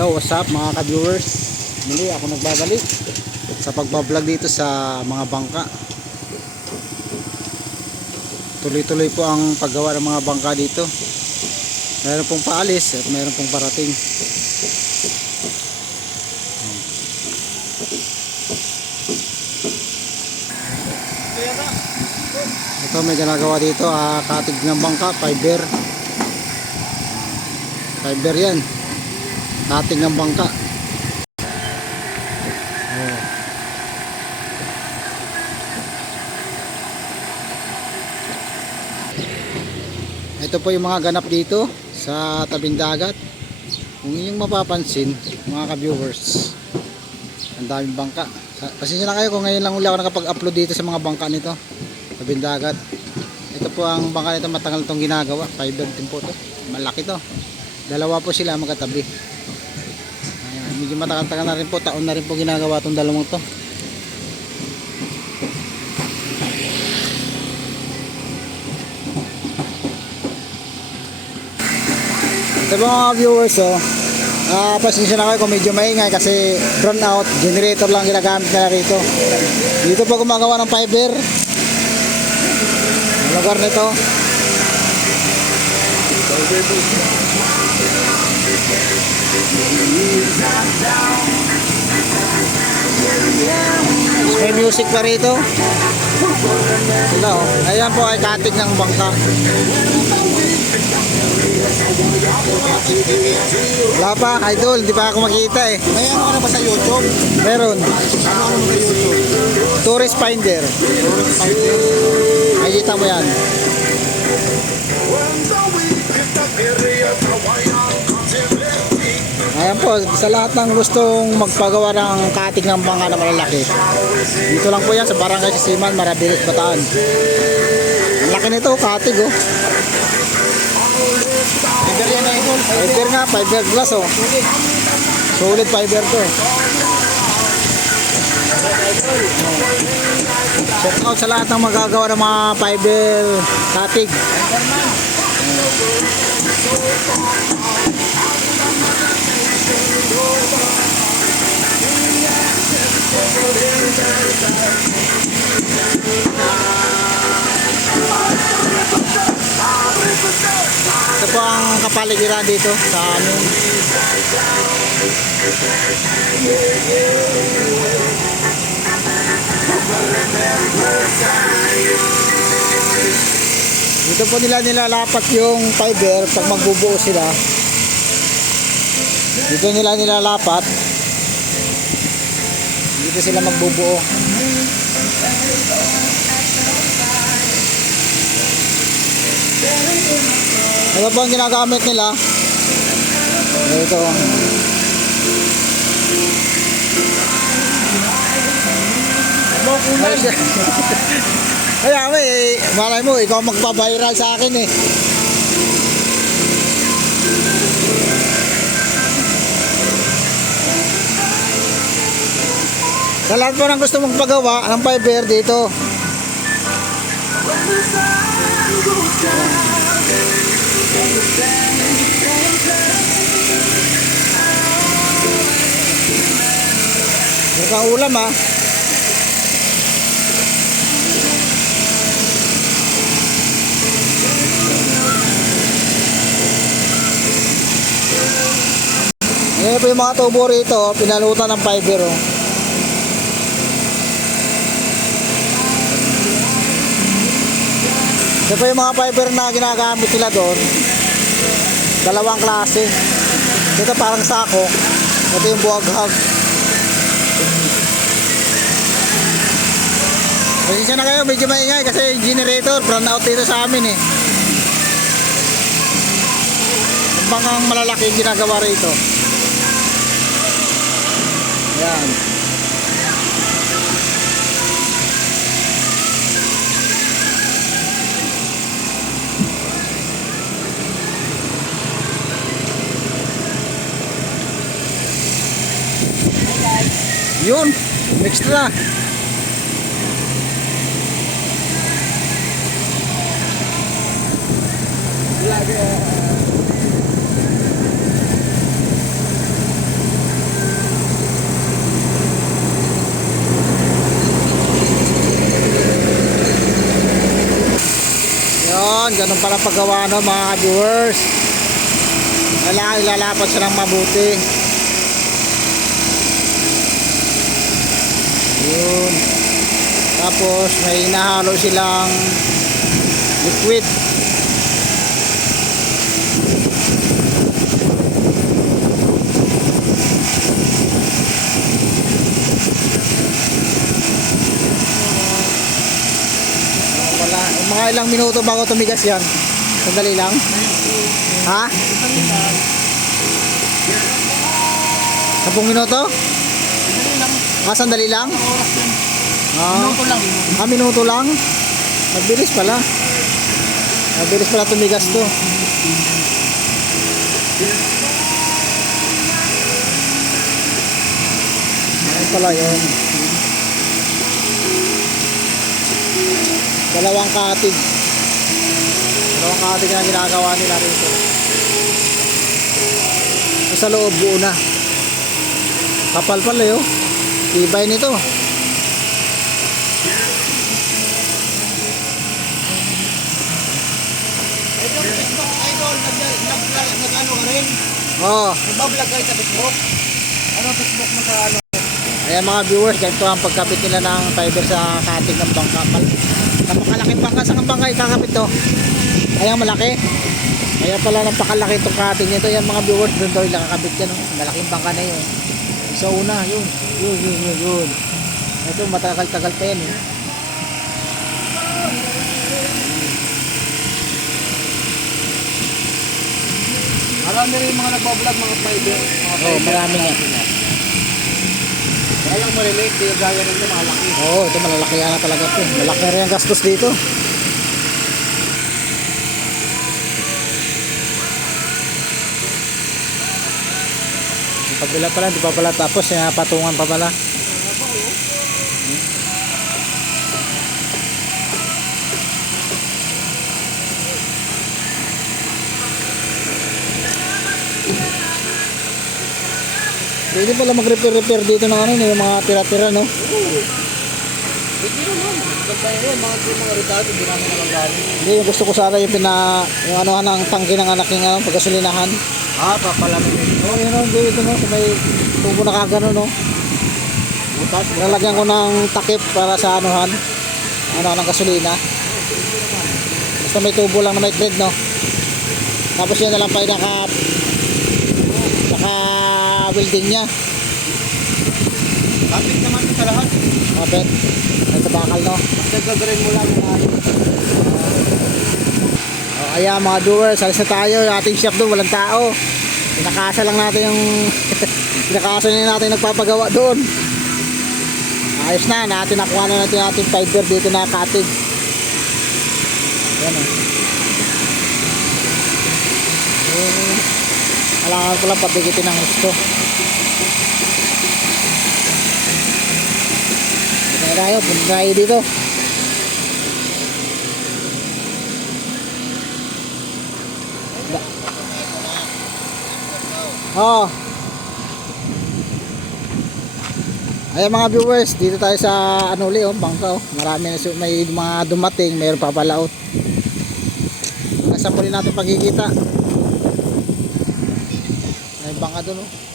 Hello, what's up mga ka-viewers? Muli ako nagbabalik sa pagbablog dito sa mga bangka. Tuloy-tuloy po ang paggawa ng mga bangka dito. Meron pong paalis at meron pong parating. Ito may ginagawa dito, katig ng bangka, fiber. Fiber yan. Katig ng bangka. Ito po yung mga ganap dito sa tabing dagat. Kung inyong mapapansin mga ka-viewers, ang daming bangka. Pasensya na kayo kung ngayon lang uli ako nakapag-upload dito sa mga bangka nito, tabing dagat. Ito po ang bangka nito, matagal itong ginagawa. Fiber din po ito, malaki to. Dalawa po sila magkatabi. Ayan, medyo matagal-tagal na rin po, taon na rin po ginagawa itong dalawang to. Ito mga viewers, pasensya na kayo kung medyo maingay kasi brown out, generator lang ginagamit na rito. Dito po gumagawa ng fiber. Ang lugar nito. May music pa rito. Hello. Ayan po ay katig ng bangka. Wala pa, idol, hindi pa ako makita eh. May ano ka na ba sa YouTube? Meron. Ano sa YouTube? Tourist Finder. Tourist Finder. Makikita mo yan. Ayan po, sa lahat ng gustong magpagawa ng katig ng bangka na malalaki, dito lang po yan sa Barangay Sisiman, Marabiles, Bataan. Ang laki nito, katig oh. Fiber yan na idol. Fiber nga, fiber glass oh. Solid fiber to. Check out sa lahat ng magagawa ng mga fiber katig. Ito po ang kapaligiran dito sa amin. Dito po nila nilalapat yung fiber pag magbubuo sila. Dito nila nilalapat. Dito sila magbubuo. Ito po ang ginagamit nila. Ito. Kaya malay mo, ikaw magpa-viral sa akin eh. Sa lahat po ng gusto mong pagawa ng fiber dito. Mukhang ulam ah. Ngayon po yung mga tubo rito, pinalutan ng fiber oh. Ito po yung mga fiber na ginagamit nila doon. Dalawang klase. Ito parang sako. Ito yung buwaghag. Pasensya na kayo, medyo maingay kasi yung generator brown out dito sa amin eh. Ang bangkang malalaki yung ginagawa rito. Ayan. Yun, extra. ganun pala paggawa no mga viewers. Kailangan ilalapad siya ng mabuti. Yun. Tapos may hinahalo silang liquid. Wala, mga ilang minuto bago tumigas yan? Sandali lang. Ha? 10 minuto? Sandali lang? Minuto lang. Minuto lang? Mabilis pala. Mabilis pala tumigas to. Ayun pala yun. Dalawang katig na ginagawa nila rito. Sa loob buo na. Kapal pala yun. Tibay nito. Idol, nag-ano ka rin? Oo. Nagbablog kayo sa Facebook? Ano Facebook mo sa ano? Ayan mga viewers, ganito ang pagkapit nila ng fiber sa katig ng bangka. Napakalaking bangka. Saan ang bangka ikakapit to? Ayan malaki. Kaya pala napakalaki itong katig nito. Ayan mga viewers, doon daw nakakabit yan. Oh. Malaking bangka na yun. Sa una, yun. Yun. Ito matagal-tagal pa yan. Eh. Marami rin mga nagbablog, mga fiber. Oo, marami nga. Kaya lang maliliit, di gaya rin yung mga laki. Oo, ito malalaki na talaga ito. Malaki rin ang gastos dito. Pagbilat pala, di pa pala tapos, patungan pa pala. Pwede pala mag-repair dito ng ano, yung mga tira-tira, no? Hindi naman. Ganda yun, mga retado, hindi namin nagagamit. Hindi, yung gusto ko sana yung yung anuhan ng tangke ng anak ng pagkasulinahan. Papalamin yun. Oo, yun o, dito no, may tubo na kagano, no? Butas, Lalagyan ko ng takip para sa anuhan, ng gasolina. Basta may tubo lang na may thread, no? Tapos yun na lang pa yung naka-welding niya. kapit naman sa lahat. Kapit. Ay, sa bakal, no? Nagkagarin mo lang yung Ayan mga viewers, alis na tayo. Yung ating shop doon, walang tao. Pinakasa lang natin yung pinakasa na natin nagpapagawa doon. Ayos na, nakuha na natin yung ating fiber dito na katig. Ayan o. Kailangan ko lang patigitin ng gusto. Punta tayo dito. Oh. Ayan mga viewers, dito tayo sa Anuli, bangka. Marami na may mga dumating, mayroon pa palaot. Nasa muli natin pagkikita. May bangka doon.